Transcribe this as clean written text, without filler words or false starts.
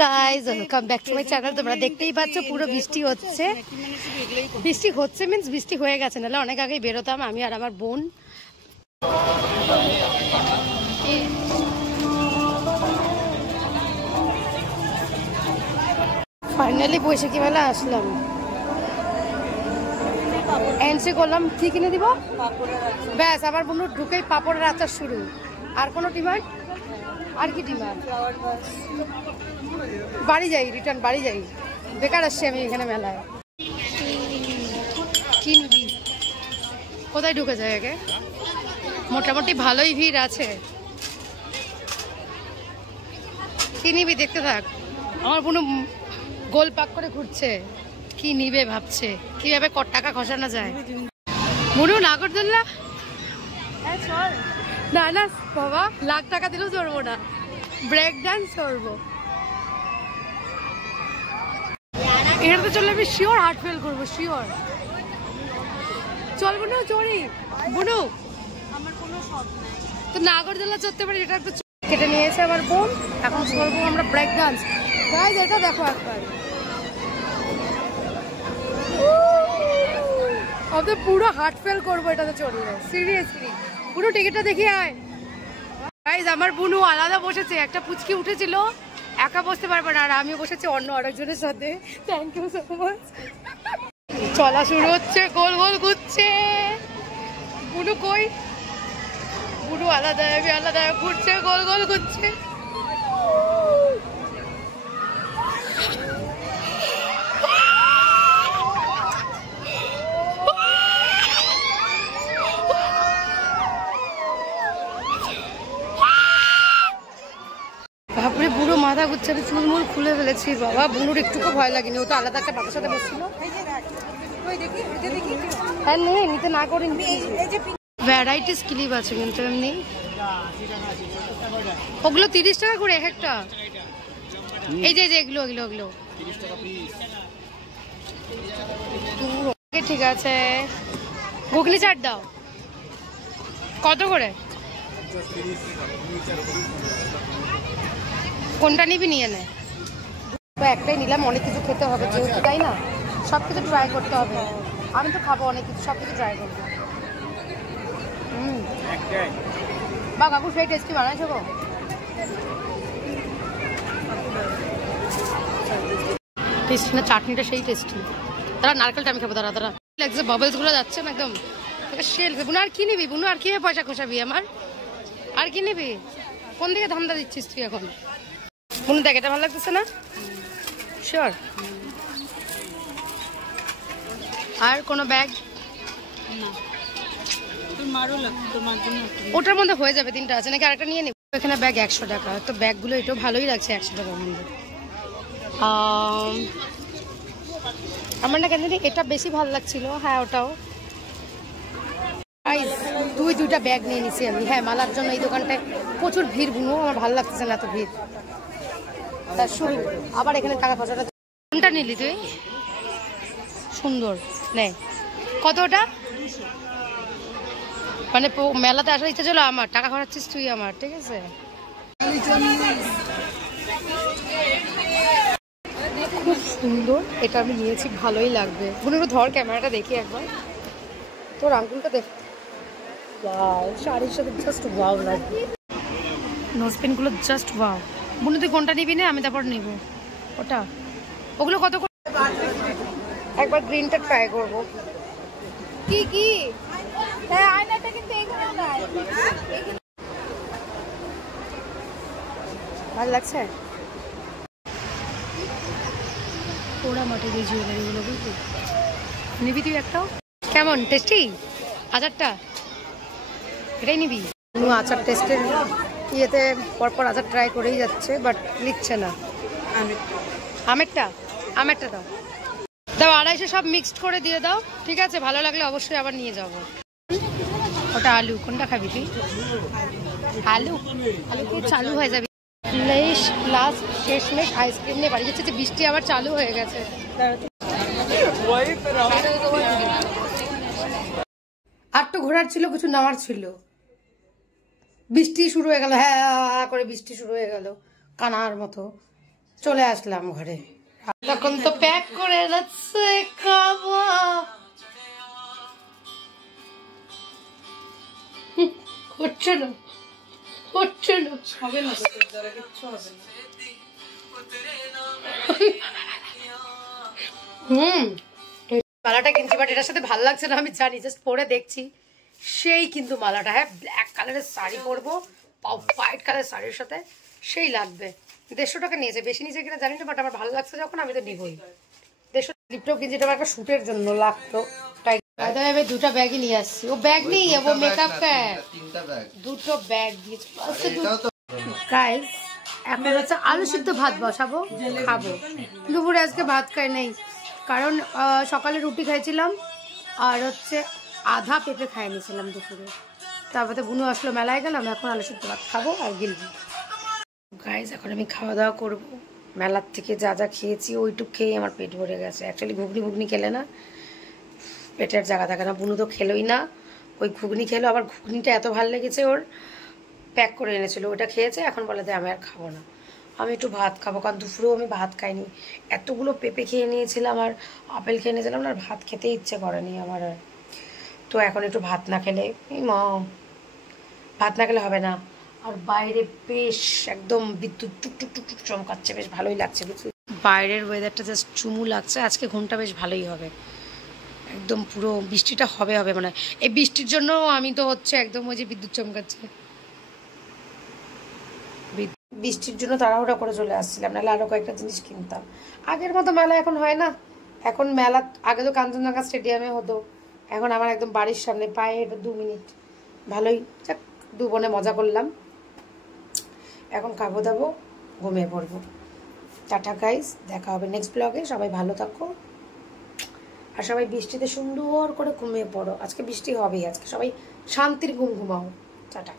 Guys welcome back to my channel. তোমরা দেখতেই পাচ্ছ পুরো বৃষ্টি হচ্ছে। বৃষ্টি হচ্ছে মিন্স বৃষ্টি হয়ে গেছে, নাহলে অনেক আগেই বেরোতাম আমি আর আমার বোন। ফাইনালি বৈশাখী মেলা আসলাম, এন্ট্রি করলাম। কি কিনে দিব? ব্যাস আমার বোন ঢুকেই পাপড়ের আচার শুরু। আর কোনো ডিমান্ড? আর কি ডিমান্ড? বাড়ি যাই, রিটার্ন বাড়ি যাই, বেকার আসছি আমি এখানে মেলায়। কিনবি কোথায় ঢুকে যায় আগে? মোটামুটি ভালোই ভিড় আছে। কি নিবি দেখতে থাক। আমার বোন গোল পাক করে ঘুরছে, কি নিবে ভাবছে, কিভাবে টাকা খসানো যায়। বুনু নাগরদোল্লা? না না বাবা, লাখ টাকা দিলেও চড়বো না, ব্রেক ডান্স করবো। এখানে চললে আমি শিওর হার্ট ফেল করবো, শিওর। চল বুনু চড়ি। বুনু আমার কোনো শখ নাই তো নাগরদোল্লা চড়তে পারি, এটা একটু কেটে নিয়েছে আমার বোন। এখন চলবো আমরা ব্রেক ডান্স। গাইস এটা দেখো একবার, ওদের পুরো হার্ট ফেল করবো এটাতে চড়লে, সিরিয়াসলি। পুরো টিকিটটা দেখি আয়। গাইস আমার বুনু আলাদা বসেছে, একটা পুচকি উঠেছিল, একা বসতে পারবে না, আর আমি বসেছি অন্য আরেকজনের সাথে। Thank you so much. চলা শুরু হচ্ছে, গোল গোল ঘুরছে। বুনু কই? বুনু আলাদা, আমি আলাদা, ঘুরছে, গোল গোল ঘুরছে। বাপরে বুড়ো মাথা ঘুরছে, আমি চুলমুল খুলে ফেলেছি। বাবা বুনুর একটুকু ভয় লাগেনি, ও তো আলাদা একটা বাবার সাথে বসছিল। হ্যাঁ নে, নিতে না করে ভ্যারাইটিস ক্লিপ আছে কিন্তু এমনি। ওগুলো 30 টাকা করে এক একটা। এই যে এগুলো এগুলো এগুলো ঠিক আছে। ঘুগনি চাট দাও। কত করে? কোনটা নিবি নিয়ে নে। একটাই নিলাম, অনেক কিছু খেতে হবে যেহেতু, তাই না? সব কিছু ট্রাই করতে হবে। আমি তো খাবো অনেক কিছু, সব কিছু ট্রাই করবো। বা কাকু সেই টেস্টি বানাইছো গো। টেস্টি না, চাটনিটা সেই টেস্টি। তারা নারকেলটা আমি খাবো, তারা তারা লাগছে, বাবলস গুলো যাচ্ছে না একদম। বুনু আর কি নিবি? বুনু আর কিভাবে পয়সা খসাবি আমার? আর কি নিবি? কোন দিকে ধান্দা দিচ্ছিস তুই এখন? বুনু দেখ, এটা ভালো লাগতেছে না? শিওর? আর কোনো ব্যাগ? ওটার মধ্যে হয়ে যাবে, 3টা আছে নাকি? আরেকটা নিয়ে নিব। এখানে ব্যাগ 100 টাকা, তো ব্যাগগুলো এটাও ভালোই লাগছে 100 টাকার মধ্যে। আমার না কেন এটা বেশি ভালো লাগছিল। হ্যাঁ ওটাও। দুইটা ব্যাগ নিয়ে নিছি আমি। হ্যাঁ মালার জন্য এই দোকানটায় প্রচুর ভিড়। বুনু আমার ভালো লাগতেছে না এত ভিড়। তার শুরু আবার এখানে টাকা খরচাটা। কোনটা নিলি তুই? সুন্দর নে। কত ওটা? মানে মেলাতে আসার ইচ্ছা ছিল আমার, টাকা খরচাচ্ছিস তুই আমার, ঠিক আছে? খুব সুন্দর, এটা আমি নিয়েছি, ভালোই লাগবে। বুনু ধর ক্যামেরাটা দেখি একবার, তোর আঙ্গুলটা দেখ। ওয়াও, শাড়ির সাথে জাস্ট ওয়াও লাগবে। নোজপিনগুলো জাস্ট ওয়াও। বুনু তুই কোনটা নিবি না? আমি তারপর নিব ওটা। ওগুলো কত করে? একবার গ্রিনটা ট্রাই করবো। কি কি? হ্যাঁ আয়নাটা কিন্তু এখানে নাই। ভালো লাগছে? পোড়া মাটির এই জুয়েলারিগুলো বুঝলি? নিবি তুই একটাও? কেমন টেস্টি আচারটা? এটাই নিবি? আচার টেস্টের ইয়েতে পরপর আচার ট্রাই করেই যাচ্ছে, বাট লিখছে না। আমেরটা দাও। দাও 250 সব মিক্সড করে দিয়ে দাও, ঠিক আছে? ভালো লাগলে অবশ্যই আবার নিয়ে যাবো। ওটা আলু, কোনটা খাবি তুই? আলু কি চালু হয়ে যাবে? লাস্ট শেষমেশ আইসক্রিম নিয়ে বাড়ি যাচ্ছে, যে বৃষ্টি আবার চালু হয়ে গেছে। আর তো ঘোরার ছিল, কিছু নামার ছিল, বৃষ্টি শুরু হয়ে গেল। হ্যাঁ করে বৃষ্টি শুরু হয়ে গেল কানার মতো। চলে আসলাম ঘরে, তখন তো প্যাক করে যাচ্ছে খাবো। হচ্ছে না, হচ্ছে না, হবে না, কিচ্ছু হবে না। মালাটা কিনছি, বাট এটার সাথে ভালো লাগছে না আমি জানি, জাস্ট পরে দেখছি। সেই কিন্তু মালাটা, হ্যাঁ ব্ল্যাক কালারের শাড়ি পরবো, হোয়াইট কালারের শাড়ির সাথে সেই লাগবে। 150 টাকা নিয়েছে, বেশি নিয়েছে কিনা জানি না, বাট আমার ভালো লাগছে যখন আমি তো নিবই। 150 লিপটপ কিনছি, এটা একটা শুটের জন্য লাগতো। তাই আমি 2টা ব্যাগই নিয়ে আসছি। ও ব্যাগ নেই, ও মেকআপ ব্যাগ, 2টো ব্যাগ দিয়েছে। গাইস এখন হচ্ছে আলু সিদ্ধ ভাত বসাবো, খাবো। দুপুরে আজকে ভাত খাই নাই, কারণ সকালে রুটি খাইছিলাম আর হচ্ছে আধা পেঁপে খাই নিয়েছিলাম দুপুরে। তারপরে বুনু আসলো, মেলায় গেলাম, এখন আলু সিদ্ধ ভাত খাবো আর গিলবো। গাইস এখন আমি খাওয়া দাওয়া করবো। মেলার থেকে যা যা খেয়েছি ওইটুক খেয়েই আমার পেট ভরে গেছে। অ্যাকচুয়ালি ঘুগনি খেলে না পেটের জায়গা থাকে না। বুনু তো খেলোই না, ওই ঘুগনি খেলো, আবার ঘুগনিটা এত ভালো লেগেছে ওর, প্যাক করে এনেছিল, ওটা খেয়েছে। এখন বলে যে আমি আর খাবো না, আমি একটু ভাত খাবো, কারণ দুপুরেও আমি ভাত খাইনি। এতগুলো পেঁপে খেয়ে নিয়েছিলাম আর আপেল খেয়ে নিয়েছিলাম না, আর ভাত খেতে ইচ্ছে করেনি আমার আর। তো এখন একটু ভাত না খেলে, ভাত না খেলে হবে না। আর বাইরে বেশ একদম বিদ্যুৎ টুকটুক টুকটুক চমকাচ্ছে, বেশ ভালোই লাগছে। বাইরের ওয়েদারটা জাস্ট চুমু লাগছে। আজকে ঘুমটা বেশ ভালোই হবে, একদম পুরো বৃষ্টিটা হবে হবে মানে। এই বৃষ্টির জন্য আমি তো হচ্ছে একদম ওই যে বিদ্যুৎ চমকাচ্ছে, বৃষ্টির জন্য তাড়াহুড়া করে চলে আসছিলাম, নাহলে আরো কয়েকটা জিনিস কিনতাম। আগের মতো মেলা এখন হয় না। এখন মেলা আগে তো কাঞ্চনজঙ্ঘা স্টেডিয়ামে হতো, এখন আমার একদম বাড়ির সামনে, পায়ে হেঁটে 2 মিনিট। ভালোই, যাক 2 বোনে মজা করলাম। এখন খাবো দাবো, ঘুমিয়ে পড়বো। টাটা গাইস, দেখা হবে নেক্সট ব্লগে। সবাই ভালো থাকো আর সবাই বৃষ্টিতে সুন্দর করে ঘুমিয়ে পড়ো। আজকে বৃষ্টি হবেই, আজকে সবাই শান্তির ঘুম ঘুমাও। টাটা।